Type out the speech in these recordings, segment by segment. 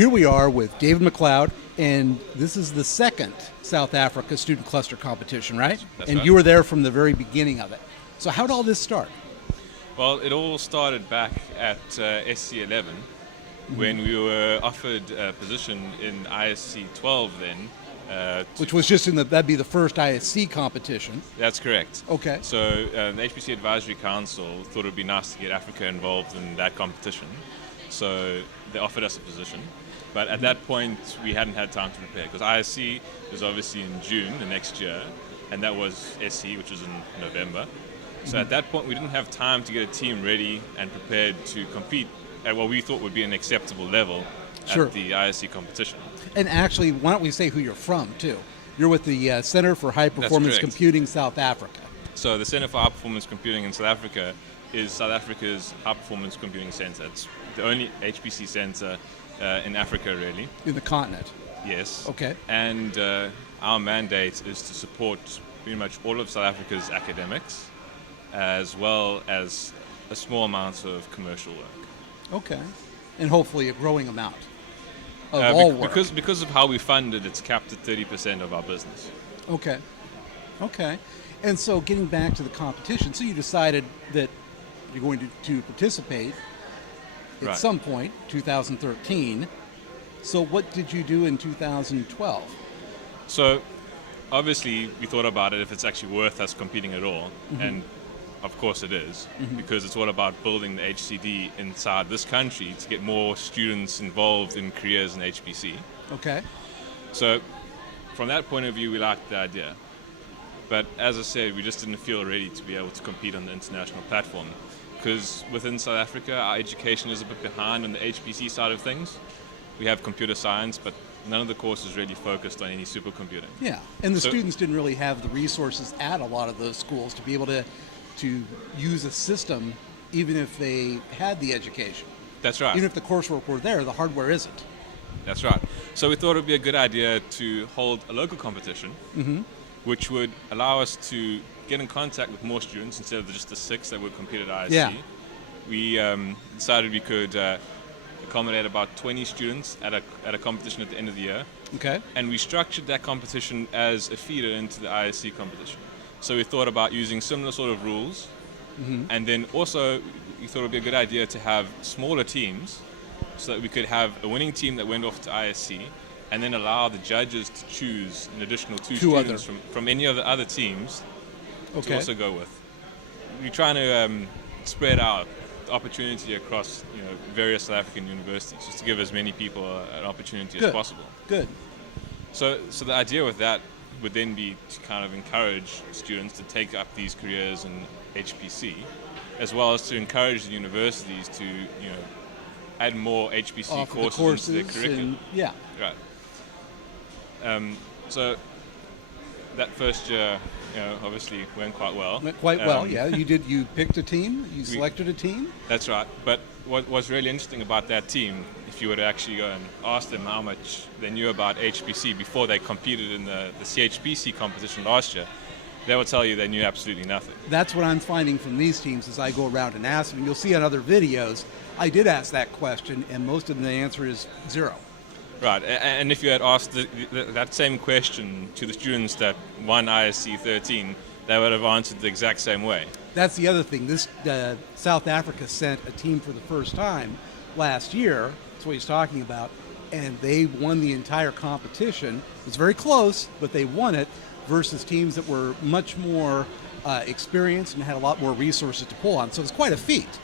here we are with David McLeod, and this is the second South Africa Student Cluster competition, right? That's and right. you were there from the very beginning of it. So how did all this start? Well, it all started back at SC11 when we were offered a position in ISC12 then. Which was just that'd be the first ISC competition. That's correct. Okay. So the HPC Advisory Council thought it would be nice to get Africa involved in that competition. So they offered us a position. But at that point, we hadn't had time to prepare because ISC was obviously in June the next year, and that was SC, which was in November. So at that point, we didn't have time to get a team ready and prepared to compete at what we thought would be an acceptable level at the ISC competition. And actually, why don't we say who you're from, too? You're with the Center for High Performance Computing South Africa. So the Center for High Performance Computing in South Africa is South Africa's High Performance Computing Center. It's the only HPC center in Africa, really. In the continent? Yes. Okay. And our mandate is to support pretty much all of South Africa's academics, as well as a small amount of commercial work. Okay. And hopefully a growing amount of all work. Because of how we fund it, it's capped at 30% of our business. Okay. Okay. And so getting back to the competition, so you decided that you're going to participate at some point, 2013. So what did you do in 2012? So obviously we thought about it if it's actually worth us competing at all. And of course it is, because it's all about building the HCD inside this country to get more students involved in careers in HPC. Okay. So from that point of view, we liked the idea. But as I said, we just didn't feel ready to be able to compete on the international platform. Because within South Africa, our education is a bit behind on the HPC side of things. We have computer science, but none of the courses really focused on any supercomputing. Yeah, and the students didn't really have the resources at a lot of those schools to be able to use a system, even if they had the education. That's right. Even if the coursework were there, the hardware isn't. That's right. So we thought it would be a good idea to hold a local competition, which would allow us to get in contact with more students instead of just the 6 that would compete at ISC. Yeah. We decided we could accommodate about 20 students at a competition at the end of the year. Okay. And we structured that competition as a feeder into the ISC competition. So we thought about using similar sort of rules, and then also we thought it would be a good idea to have smaller teams so that we could have a winning team that went off to ISC, and then allow the judges to choose an additional two students from any of the other teams to also go with. We're trying to spread out the opportunity across various South African universities, just to give as many people an opportunity as possible. Good. So the idea with that would then be to kind of encourage students to take up these careers in HPC, as well as to encourage the universities to add more HPC courses into their curriculum. Yeah. Right. So that first year, obviously went quite well. Went quite well, yeah. You picked a team? You selected a team? That's right. But what's really interesting about that team, if you were to actually go and ask them how much they knew about HPC before they competed in the CHPC competition last year, they will tell you they knew absolutely nothing. That's what I'm finding from these teams as I go around and ask them. You'll see on other videos, I did ask that question, and most of them, the answer is 0. Right, and if you had asked that same question to the students that won ISC13, they would have answered the exact same way. That's the other thing. South Africa sent a team for the first time last year. That's what he's talking about. And they won the entire competition. It was very close, but they won it versus teams that were much more experienced and had a lot more resources to pull on. So it's quite a feet.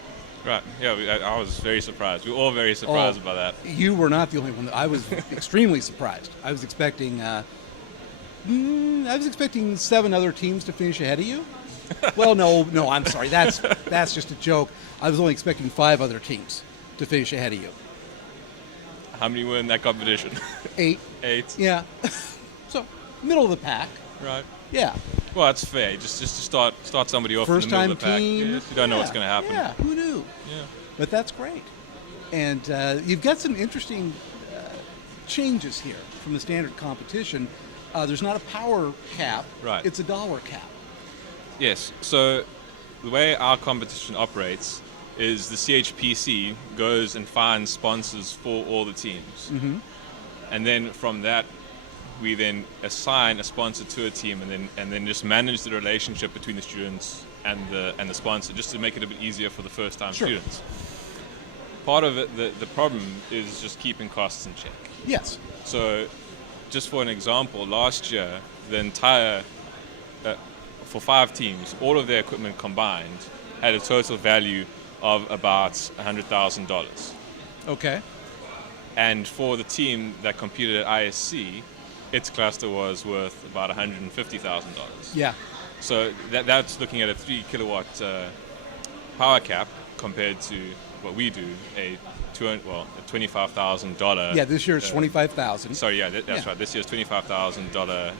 Right. Yeah, I was very surprised. We were all very surprised by that. You were not the only one. I was extremely surprised. I was expecting 7 other teams to finish ahead of you. Well, no, I'm sorry. That's just a joke. I was only expecting 5 other teams to finish ahead of you. How many were in that competition? 8. 8. Yeah. So middle of the pack. Right. Yeah. Well, that's fair. Just to start somebody off in the middle of the pack. Team. Yes, you don't know what's going to happen. Yeah. Who knew? Yeah. But that's great. And you've got some interesting changes here from the standard competition. There's not a power cap. Right. It's a dollar cap. Yes. So the way our competition operates is the CHPC goes and finds sponsors for all the teams. And then from that, we then assign a sponsor to a team, and then just manage the relationship between the students and the sponsor, just to make it a bit easier for the first-time students. Part of it, the problem is just keeping costs in check. Yes. So, just for an example, last year, the entire for 5 teams, all of their equipment combined had a total value of about $100,000. Okay. And for the team that competed at ISC, its cluster was worth about $150,000. Yeah. So that's looking at a 3 kilowatt power cap compared to what we do, a $25,000. Yeah, this year it's $25,000. Sorry, that's right. This year's $25,000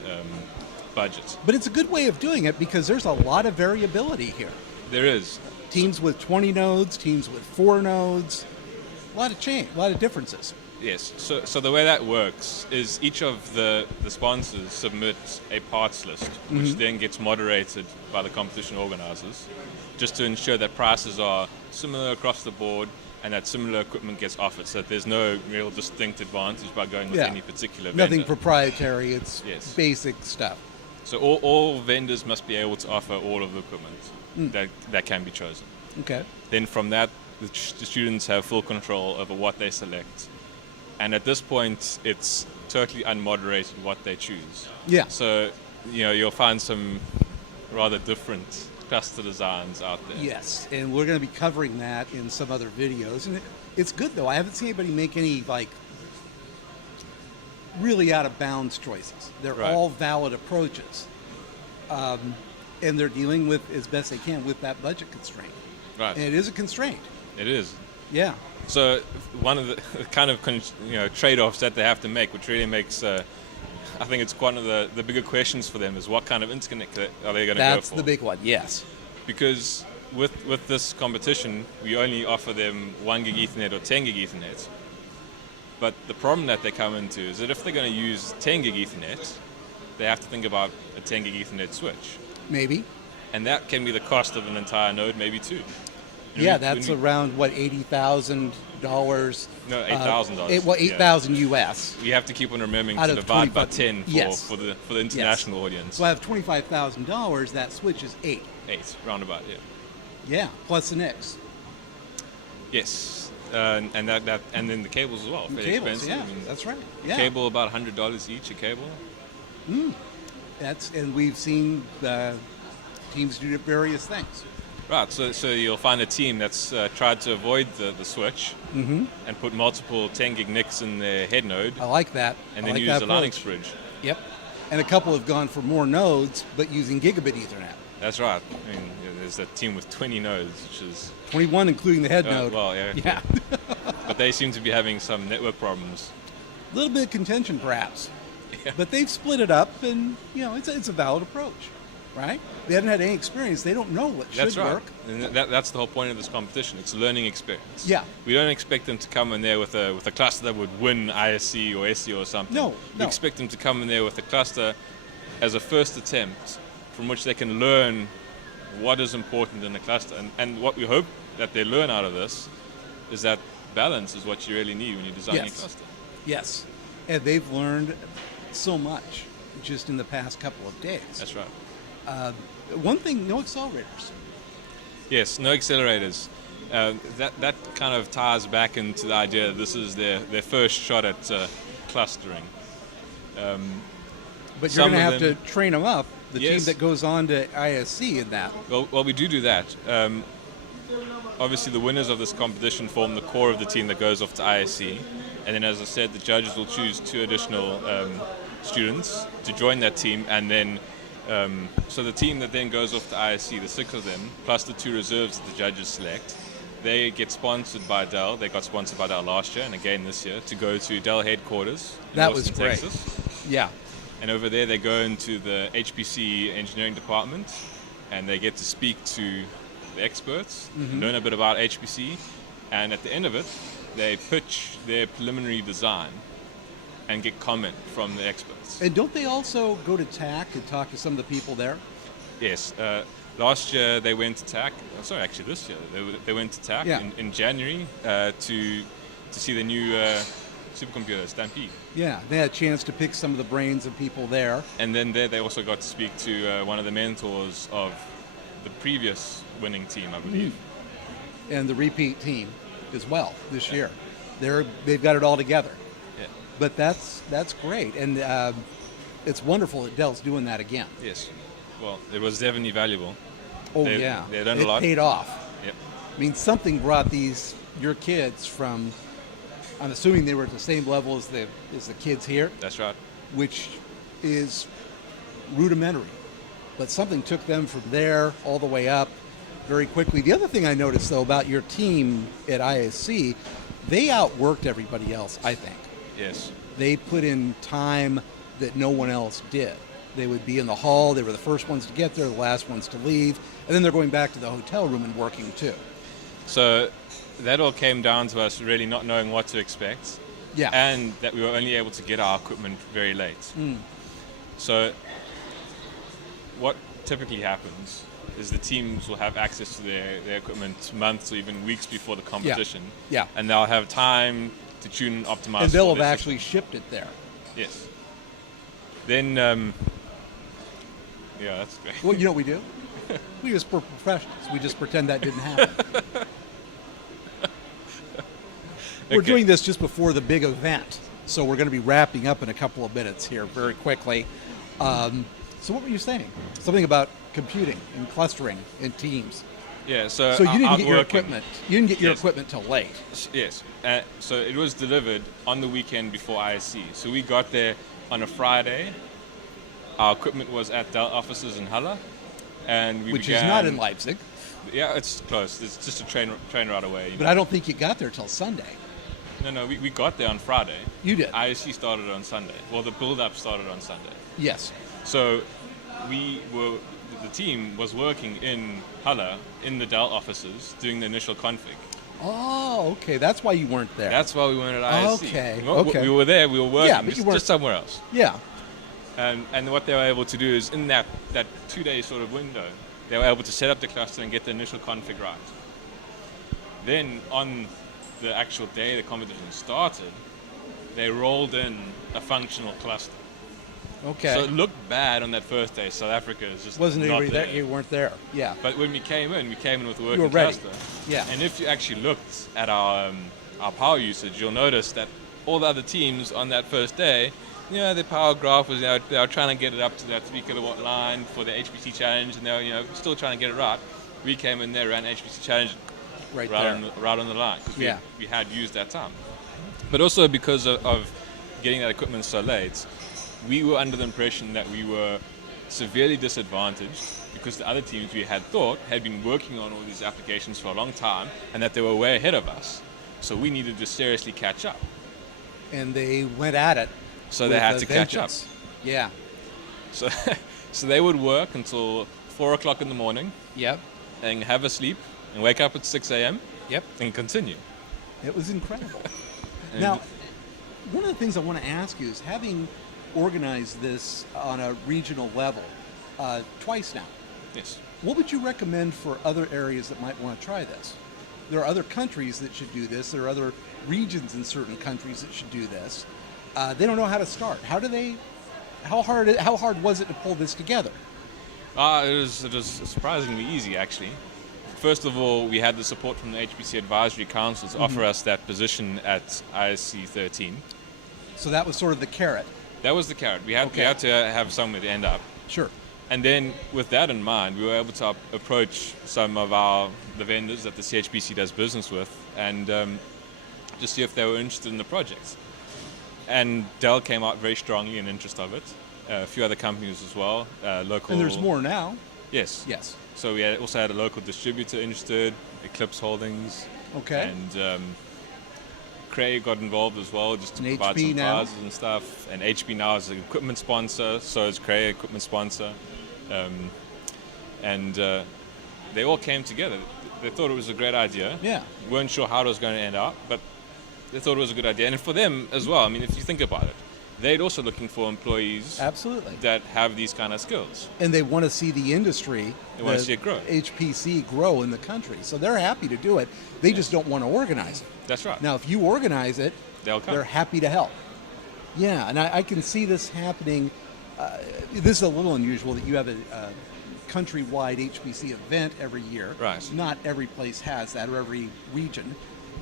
budget. But it's a good way of doing it because there's a lot of variability here. There is. Teams with 20 nodes, teams with 4 nodes, a lot of change, a lot of differences. Yes. So the way that works is each of the sponsors submits a parts list, which then gets moderated by the competition organizers, just to ensure that prices are similar across the board and that similar equipment gets offered, so that there's no real distinct advantage by going with any particular vendor. Nothing proprietary, it's basic stuff. So all vendors must be able to offer all of the equipment that can be chosen. Okay. Then from that, the students have full control over what they select. And at this point, it's totally unmoderated what they choose. Yeah. So, you'll find some rather different cluster designs out there. Yes, and we're going to be covering that in some other videos. And it's good, though. I haven't seen anybody make any, really out of bounds choices. They're all valid approaches. And they're dealing with, as best they can, with that budget constraint. Right. And it is a constraint. It is. Yeah. So one of the kind of trade-offs that they have to make, which really makes, I think it's one of the bigger questions for them, is what kind of interconnect are they going to go for? That's the big one, yes. Because with this competition, we only offer them 1 gig Ethernet or 10 gig Ethernet. But the problem that they come into is that if they're going to use 10 gig Ethernet, they have to think about a 10 gig Ethernet switch. Maybe. And that can be the cost of an entire node, maybe 2. Yeah, that's around, $80,000? No, $8,000. Well, $8,000 US. You have to keep on remembering to divide by 10 for the international audience. So I have $25,000, that switch is 8. 8, roundabout, yeah. Yeah, plus the NICs. Yes, and then the cables as well. Very Cables, expensive. yeah, that's right. Yeah. Cable about $100 each a cable. And we've seen teams do various things. Right, so you'll find a team that's tried to avoid the switch and put multiple 10 gig NICs in their head node. I like that. And then use a Linux bridge. Yep. And a couple have gone for more nodes, but using gigabit Ethernet. That's right. I mean, there's a team with 20 nodes, which is 21, including the head node. Well, yeah. Yeah. But they seem to be having some network problems. A little bit of contention, perhaps. Yeah. But they've split it up, and it's a valid approach, right? They haven't had any experience. They don't know what should work. And that's the whole point of this competition. It's a learning experience. Yeah. We don't expect them to come in there with a cluster that would win ISC or SC or something. No. We expect them to come in there with a cluster as a first attempt from which they can learn what is important in the cluster. And what we hope that they learn out of this is that balance is what you really need when you design your cluster. Yes. And they've learned so much just in the past couple of days. That's right. One thing, no accelerators. Yes, no accelerators. That kind of ties back into the idea that this is their first shot at clustering. But you're going to have to train them up, the team that goes on to ISC in that. Well, we do that. Obviously, the winners of this competition form the core of the team that goes off to ISC. And then, as I said, the judges will choose 2 additional students to join that team. And then, so the team that then goes off to ISC, the 6 of them, plus the 2 reserves that the judges select, they get sponsored by Dell. They got sponsored by Dell last year and again this year to go to Dell headquarters in Austin, Texas. Yeah. And over there, they go into the HPC engineering department, and they get to speak to the experts, learn a bit about HPC, and at the end of it, they pitch their preliminary design and get comment from the experts. And don't they also go to TAC and talk to some of the people there? Yes. Last year they went to TAC. Sorry, actually this year they went to TAC in January to see the new supercomputer Stampede. Yeah, they had a chance to pick some of the brains of people there. And then there they also got to speak to one of the mentors of the previous winning team, I believe. And the repeat team as well this year. They've got it all together. Yeah. But that's great, and it's wonderful that Dell's doing that again. Yes. Well, it was definitely valuable. Oh, They done a lot. It paid off. Yep. I mean, something brought your kids from, I'm assuming they were at the same level as the kids here, That's right. which is rudimentary. But something took them from there all the way up very quickly. The other thing I noticed, though, about your team at ISC, they outworked everybody else, I think. Yes. They put in time that no one else did. They would be in the hall, they were the first ones to get there, the last ones to leave, and then they're going back to the hotel room and working too. So that all came down to us really not knowing what to expect. Yeah. And that we were only able to get our equipment very late. So what typically happens is the teams will have access to their equipment months or even weeks before the competition. Yeah. And they'll have time to tune and optimize. And they'll for have their actually shipped it there. Yes. Then, yeah, that's great. Well, you know what we do? We just, we're professionals. We just pretend that didn't happen. We're doing this just before the big event, so we're going to be wrapping up in a couple of minutes here very quickly. So what were you saying? Something about computing and clustering in teams. Yeah, so you didn't get your outworking. equipment. You didn't get your Yes. equipment till late. Yes. So it was delivered on the weekend before ISC. So we got there on a Friday. Our equipment was at Dell offices in Halle, and we Which began, is not in Leipzig. Yeah, it's close. It's just a train ride away. But I don't think you got there till Sunday. No, we got there on Friday. You did. ISC started on Sunday. Well, the build-up started on Sunday. Yes. So the team was working in Halle, in the Dell offices, doing the initial config. Oh, okay. That's why you weren't there. That's why we weren't at ISC. Okay, Well, okay. We were there, we were working, Yeah, but you weren't- just somewhere else. Yeah. And what they were able to do is, in that 2-day sort of window, they were able to set up the cluster and get the initial config right. Then, on the actual day the competition started, they rolled in a functional cluster. Okay. So it looked bad on that first day. South Africa is just Wasn't not anybody there. there? You weren't there. Yeah. But when we came in with a You working were ready. cluster. Yeah. And if you actually looked at our power usage, you'll notice that all the other teams on that first day, their power graph was, they were trying to get it up to that 3 kilowatt line for the HPC challenge, and they were, still trying to get it right. We came in there, ran HPC challenge Right right there. on the line, because Yeah. we had used that time. But also because of getting that equipment so late, we were under the impression that we were severely disadvantaged because the other teams we had thought had been working on all these applications for a long time and that they were way ahead of us. So we needed to seriously catch up. And they went at it. So they with had a to catch up. vengeance. Yeah. So, so they would work until 4 o'clock in the morning Yep. and have a sleep and wake up at 6 a.m. Yep. and continue. It was incredible. And Now, one of the things I want to ask you is, having organized this on a regional level twice now, yes. what would you recommend for other areas that might want to try this? There are other countries that should do this. There are other regions in certain countries that should do this. They don't know how to start. How hard was it to pull this together? It was surprisingly easy, actually. First of all, we had the support from the HPC Advisory Council to offer us that position at ISC13. So that was sort of the carrot. That was the carrot. We had to have somewhere to end up. Sure. And then, with that in mind, we were able to approach some of the vendors that the CHPC does business with and just see if they were interested in the project. And Dell came out very strongly in interest of it. A few other companies as well, local. And there's more now. Yes. Yes. So we also had a local distributor interested, Eclipse Holdings. Okay. And Cray got involved as well, just to And provide HP some now? prizes and stuff. And HP now is an equipment sponsor, so is Cray equipment sponsor. And they all came together. They thought it was a great idea. Yeah. Weren't sure how it was going to end up, but they thought it was a good idea. And for them as well, I mean, if you think about it, they're also looking for employees Absolutely. that have these kind of skills. And they want to see the industry, They want to see it grow. HPC grow in the country. So they're happy to do it. They just don't want to organize it. That's right. Now, if you organize it, They'll come. they're happy to help. Yeah, and I can see this happening. This is a little unusual that you have a countrywide HPC event every year. Right. Not every place has that, or every region.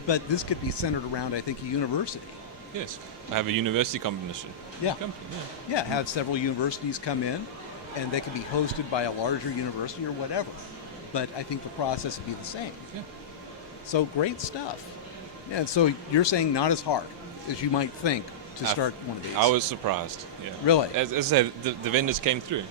But this could be centered around, I think, a university. Yes. I have a university competition. Yeah. Come, Yeah, have several universities come in, and they can be hosted by a larger university or whatever. But I think the process would be the same. Yeah. So great stuff. Yeah, and so you're saying not as hard as you might think to start one of these. I was surprised. Yeah. Really? As I said, the vendors came through.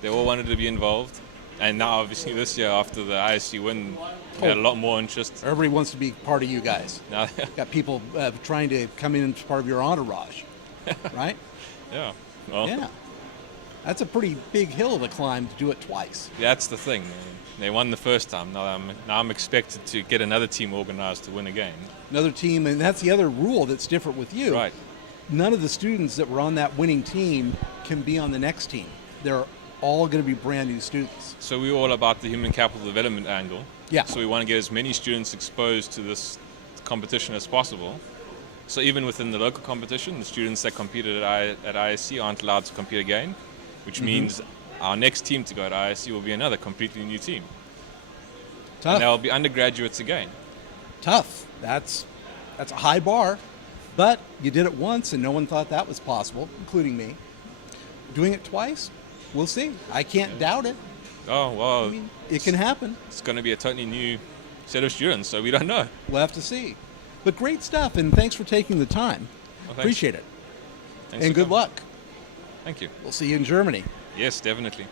They all wanted to be involved. And now, obviously, this year, after the ISC win, we had a lot more interest. Everybody wants to be part of you guys. Now, Got people trying to come in as part of your entourage, right? yeah. Well, Yeah. That's a pretty big hill to climb to do it twice. that's the thing. They won the first time. Now I'm expected to get another team organized to win again. Another team, and that's the other rule that's different with you. Right. None of the students that were on that winning team can be on the next team. They're all going to be brand new students. So we're all about the human capital development angle. Yeah. So we want to get as many students exposed to this competition as possible. So even within the local competition, the students that competed at ISC aren't allowed to compete again, which means our next team to go to ISC will be another completely new team. Tough. And they'll be undergraduates again. Tough. That's a high bar, but you did it once and no one thought that was possible, including me. Doing it twice, we'll see. I can't doubt it. Oh, well, I mean, it can happen. it's going to be a totally new set of students, so we don't know. We'll have to see. But great stuff, and thanks for taking the time. Well, thanks. Appreciate it. Thanks And for good coming. luck. Thank you. We'll see you in Germany. Yes, definitely.